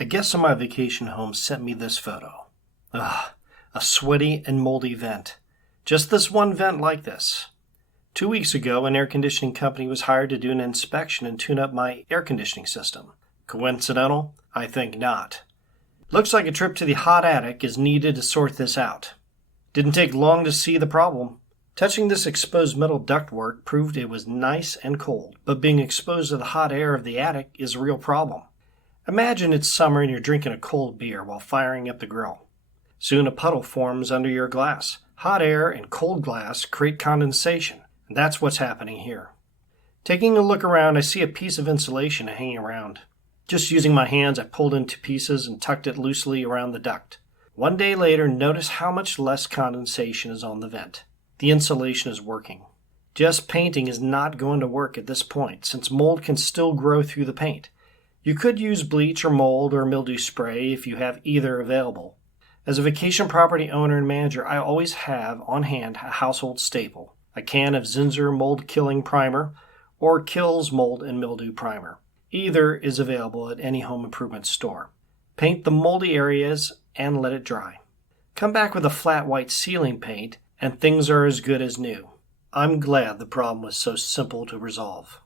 A guest in my vacation home sent me this photo. A sweaty and moldy vent. Just this one vent like this. 2 weeks ago, an air conditioning company was hired to do an inspection and tune up my air conditioning system. Coincidental? I think not. Looks like a trip to the hot attic is needed to sort this out. Didn't take long to see the problem. Touching this exposed metal ductwork proved it was nice and cold, but being exposed to the hot air of the attic is a real problem. Imagine it's summer and you're drinking a cold beer while firing up the grill. Soon a puddle forms under your glass. Hot air and cold glass create condensation, and that's what's happening here. Taking a look around, I see a piece of insulation hanging around. Just using my hands, I pulled it into pieces and tucked it loosely around the duct. 1 day later, notice how much less condensation is on the vent. The insulation is working. Just painting is not going to work at this point, since mold can still grow through the paint. You could use bleach or mold or mildew spray if you have either available. As a vacation property owner and manager, I always have on hand a household staple, a can of Zinsser mold killing primer or Kills mold and mildew primer. Either is available at any home improvement store. Paint the moldy areas and let it dry. Come back with a flat white ceiling paint and things are as good as new. I'm glad the problem was so simple to resolve.